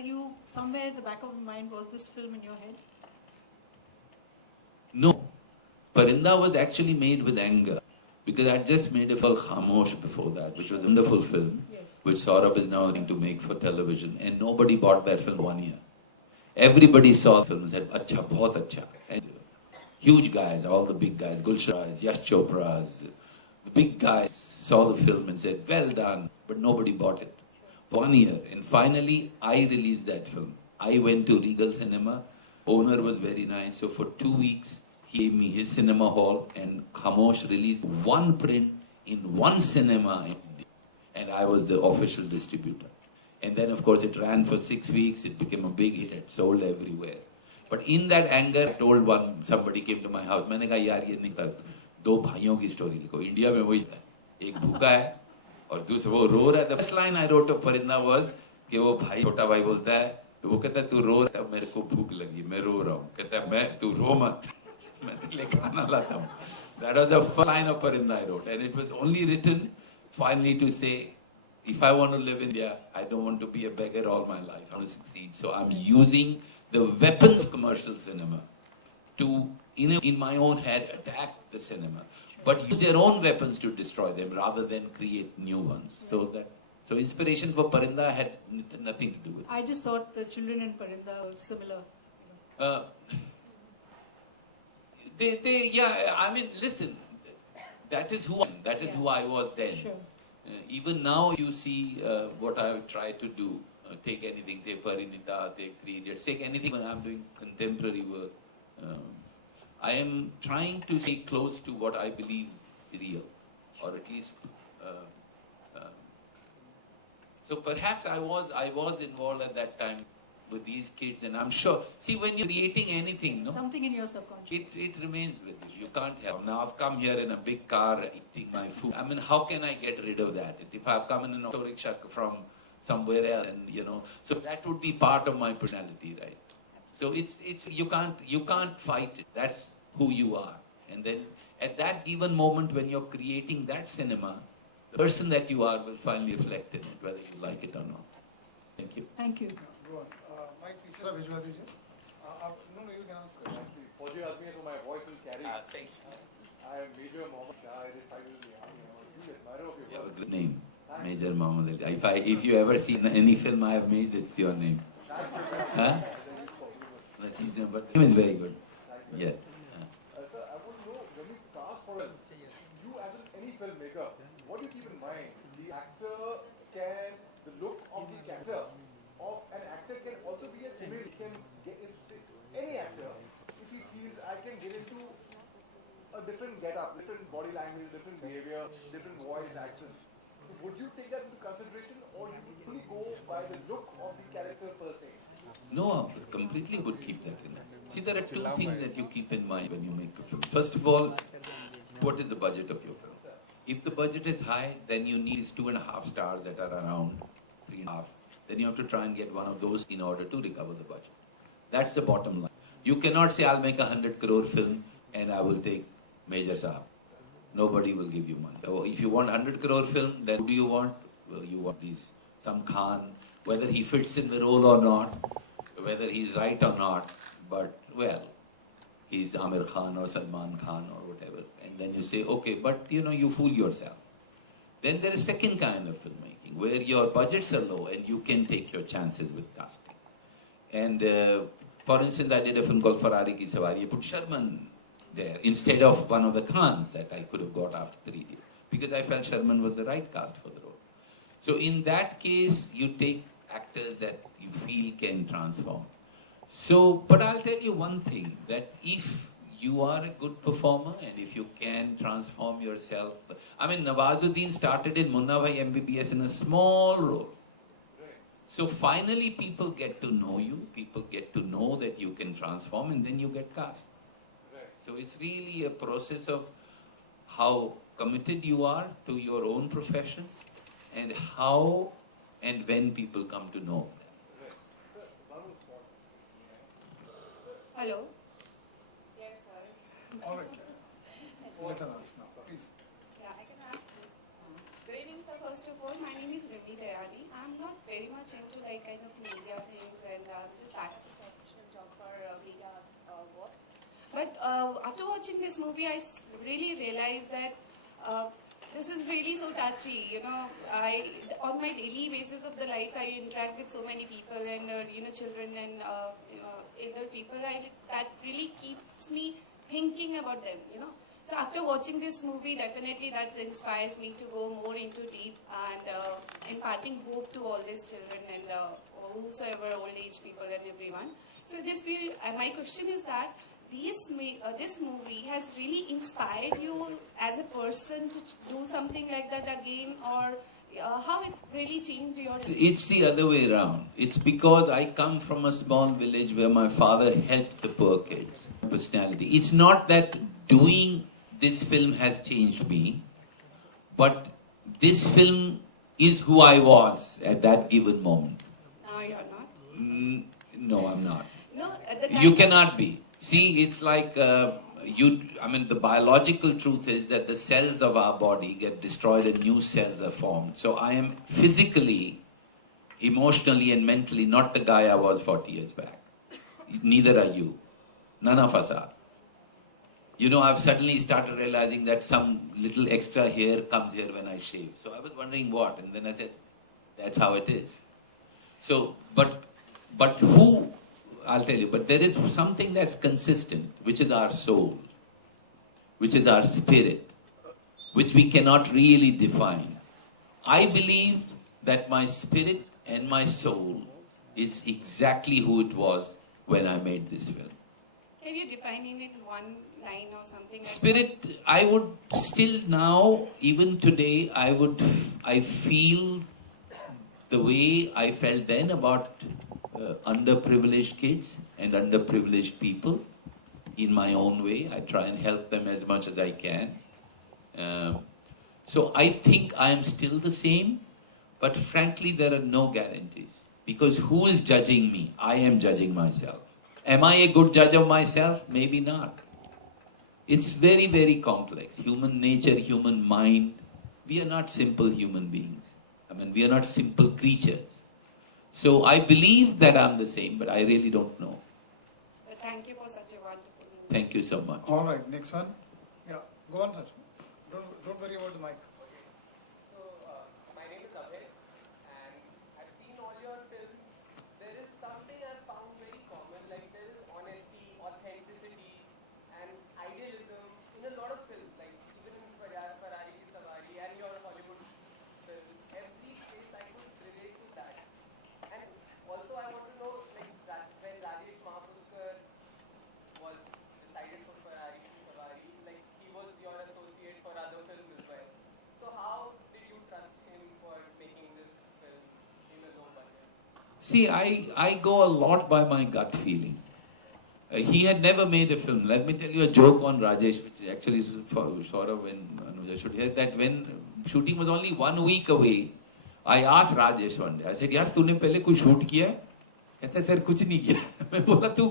you, somewhere at the back of your mind, was this film in your head? No. Parinda was actually made with anger. Because I just made a film Khamosh before that, which was a wonderful film, Yes. which Saurabh is now going to make for television. And nobody bought that film 1 year. Everybody saw the film and said, Acha, bahut acha. And huge guys, all the big guys, Gulsharas, Yash Chopras, the big guys saw the film and said, well done, but nobody bought it. 1 year. And finally, I released that film. I went to Regal Cinema. Owner was very nice. So for 2 weeks, he gave me his cinema hall, and Khamosh released one print in one cinema in India. And I was the official distributor. And then, of course, it ran for 6 weeks. It became a big hit. It sold everywhere. But in that anger, I told somebody came to my house. मैंने कहा यार ये नहीं था. दो भाइयों की story लिखो. इंडिया में वही था. एक भूखा है और दूसरा वो रो रहा है. The first line I wrote of Parinda was कि वो भाई छोटा भाई बोलता है तो वो कहता है तू रो रहा है मेरे को भूख लगी मैं रो रहा हूँ. कहता है मैं तू रो मत मैं तेरे लिए खाना लाता हूँ. That was the first line of Parinda I wrote, and it was only written finally to say, if I want to live in India, I don't want to be a beggar all my life. I want to succeed. So I'm using the weapons of commercial cinema to, in my own head, attack the cinema, but use their own weapons to destroy them rather than create new ones. So inspiration for Parinda had nothing to do with it. I just thought the children in Parinda were similar. I mean, listen, that is who I was then. Sure. Even now, you see what I try to do. Take anything, take Parinita, take Three Idiots, take anything when I'm doing contemporary work. I am trying to stay close to what I believe is real, or at least. So perhaps I was involved at that time with these kids, and I'm sure. See, when you're creating anything, no, Something in your subconscious. it remains with you. You can't help. Now I've come here in a big car eating my food. I mean, how can I get rid of that? If I've come in an auto rickshaw from somewhere else, and so that would be part of my personality, right? So it's you can't fight it. That's who you are. And then at that given moment when you're creating that cinema, the person that you are will finally reflect in it, whether you like it or not. Thank you. Thank you. Go on. Mike, picture भिजवा दीजिए. No, you can ask question. फौजी आदमी है तो my voice will carry. Thank you. I am Major Mohammed Shah. I did 5 years in the army. I'm a huge admirer of You your have a work. good name, Major Mohammed Ali. If you ever seen any film I have made, it's your name. Huh? But the name is very good. Yeah. Sir, I want to know, when you cast for you as any filmmaker, what do you keep in mind? The actor can, the look of the character of an actor can also be an image. He can get any actor, if he feels I can get into a different get-up, different body language, different behavior, different voice, accent. So would you take that into consideration, or you would only go by the look of the character per se? No, I completely would keep that in mind. See, there are two things that you keep in mind when you make a film. First of all, what is the budget of your film? If the budget is high, then you need 2.5 stars that are around 3.5. Then you have to try and get one of those in order to recover the budget. That's the bottom line. You cannot say, I'll make a 100 crore film and I will take Major Sahab. Nobody will give you money. So if you want 100 crore film, then who do you want? Well, you want some Khan, whether he fits in the role or not, whether he's right or not, but well, he's Amir Khan or Salman Khan or whatever. And then you say, okay, but you fool yourself. Then there is second kind of filmmaking, where your budgets are low and you can take your chances with casting. And for instance, I did a film called Ferrari Ki Savari. I put Sharman there instead of one of the Khans that I could have got after 3 days, because I felt Sharman was the right cast for the role. So in that case, you take actors that you feel can transform. So, but I'll tell you one thing, that if you are a good performer and if you can transform yourself. I mean, Nawazuddin started in Munna Bhai MBBS in a small role. So finally people get to know you, people get to know that you can transform, and then you get cast. So it's really a process of how committed you are to your own profession and how and when people come to know that. Hello. All right. Let her ask now, please. Yeah, I can ask you. Good evening, sir. First of all, my name is Rimi Dayani. I'm not very much into like kind of media things and just acting section job for media works. But after watching this movie, really realized that this is really so touchy. You know, on my daily basis of the lives, I interact with so many people and children and elder people. That really keeps me thinking about them. You know. So after watching this movie, definitely that inspires me to go more into deep and imparting hope to all these children and whosoever old age people and everyone. So my question is that this movie has really inspired you as a person to do something like that again, or how it really changed your... It's the other way around. It's because I come from a small village where my father helped the poor kids. Personality. It's not that doing this film has changed me, but this film is who I was at that given moment. No, you're not. No, I'm not. No, You cannot be. See, it's like the biological truth is that the cells of our body get destroyed and new cells are formed. So I am physically, emotionally and mentally not the guy I was 40 years back. Neither are you. None of us are. You know, I've suddenly started realizing that some little extra hair comes here when I shave. So I was wondering what, and then I said, that's how it is. So, but who, I'll tell you, but there is something that's consistent, which is our soul, which is our spirit, which we cannot really define. I believe that my spirit and my soul is exactly who it was when I made this film. Can you define it in one line or something? Like Spirit, that? I would still now, even today, I feel the way I felt then about underprivileged kids and underprivileged people in my own way. I try and help them as much as I can. So I think I am still the same, but frankly, there are no guarantees. Because who is judging me? I am judging myself. Am I a good judge of myself? Maybe not. It's very, very complex. Human nature, human mind. We are not simple human beings. We are not simple creatures. So I believe that I'm the same, but I really don't know. But thank you for such a wonderful movie. Thank you so much. All right, next one. Yeah, go on, sir. Don't worry about the mic. So, my name is Abhay, and I've seen all your films. There is something I've found very common, like there is honesty, authenticity, and idealism in a lot of films, like even in Ferrari Ki Sawari and your Hollywood films. Every place I could relate to that. And also I want to know, like when Rajesh Mahapuskar was decided for Ferrari Ki Sawari, like he was your associate for other films as well. So how did you trust him for making this film in a low budget? See, I go a lot by my gut feeling. He had never made a film. Let me tell you a joke on Rajesh, which actually is for Saurabh and Anuja should hear, that when shooting was only 1 week away, I asked Rajesh one day, I said, यार तूने पहले कोई shoot किया है? कहता sir कुछ नहीं किया. मैं बोला तू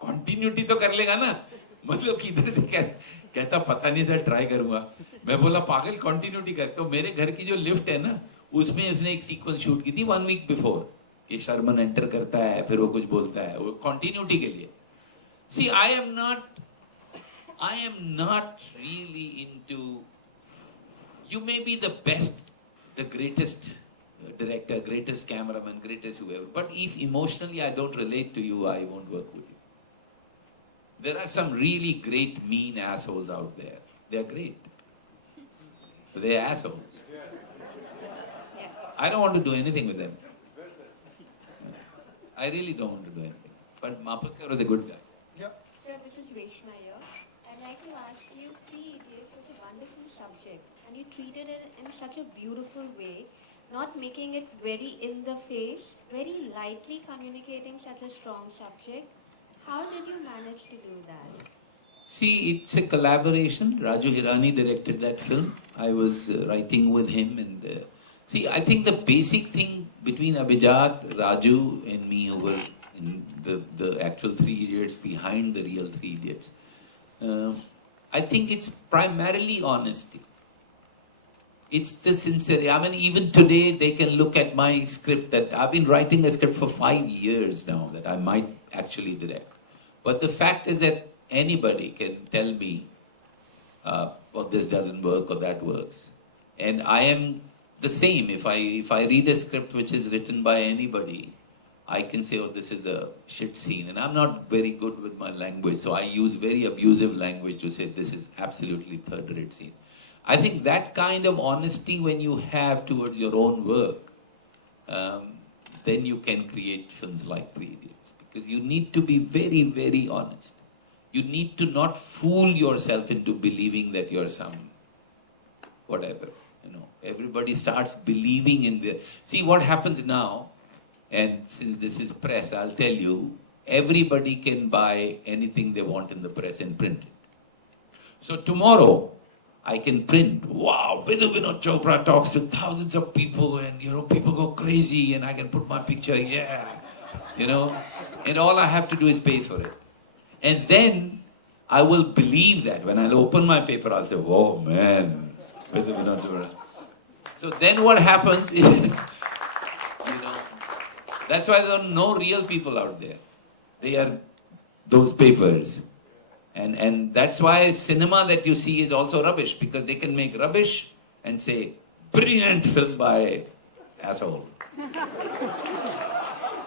continuity तो कर लेगा ना? मतलब किधर से कहता पता नहीं सर try करूँगा. मैं बोला पागल continuity कर. तो मेरे घर की जो lift है ना, उसमें उसने एक sequence shoot की थी 1 week before. कि शर्मन enter करता है, फिर वो कुछ बोलता है, वो continuity के लिए. See, I am not really into, you may be the best, the greatest director, greatest cameraman, greatest whoever, but if emotionally I don't relate to you, I won't work with you. There are some really great mean assholes out there. They are great. They are assholes. Yeah. I don't want to do anything with them. I really don't want to do anything. But Mahapuskar was a good guy. Yeah. Sir, this is Reshma here. I'd like to ask you, Three Idiots was a wonderful subject and you treated it in such a beautiful way, not making it very in the face, very lightly communicating such a strong subject. How did you manage to do that? See, it's a collaboration. Raju Hirani directed that film. I was writing with him and see, I think the basic thing between Abhijat, Raju and me who were in the actual Three Idiots behind the real Three Idiots, I think it's primarily honesty. It's the sincerity. I mean, even today they can look at my script that I've been writing a script for 5 years now that I might actually direct. But the fact is that anybody can tell me, well, this doesn't work or that works. And I am the same. If I read a script which is written by anybody, I can say, oh, this is a shit scene. And I'm not very good with my language, so I use very abusive language to say this is absolutely third-rate scene. I think that kind of honesty when you have towards your own work, then you can create films like 3 Idiots. Because you need to be very, very honest. You need to not fool yourself into believing that you're some whatever. You know, everybody starts believing in the... See what happens now, and since this is press, I'll tell you, everybody can buy anything they want in the press and print it. So tomorrow, I can print, wow, Vidhu Vinod Chopra talks to thousands of people and, you know, people go crazy and I can put my picture, yeah, you know, and all I have to do is pay for it. And then I will believe that. When I'll open my paper, I'll say, oh man, Vidhu Vinod Chopra. So then what happens is, you know, that's why there are no real people out there. They are those papers. And that's why cinema that you see is also rubbish, because they can make rubbish and say, brilliant film by asshole.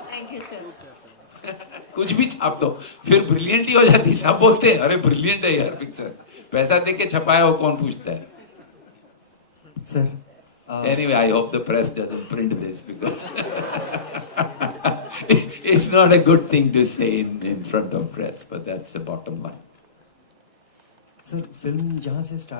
Thank you, sir. कुछ भी छाप दो, फिर brilliant ही हो जाती, सब बोलते हैं अरे ब्रिलियंट है यार पिक्चर, पैसा दे के छपाया हो कौन पूछता है. Sir. Anyway, I hope the press doesn't print this because it's not a good thing to say in front of press, but that's the bottom line. Sir, film जहाँ से start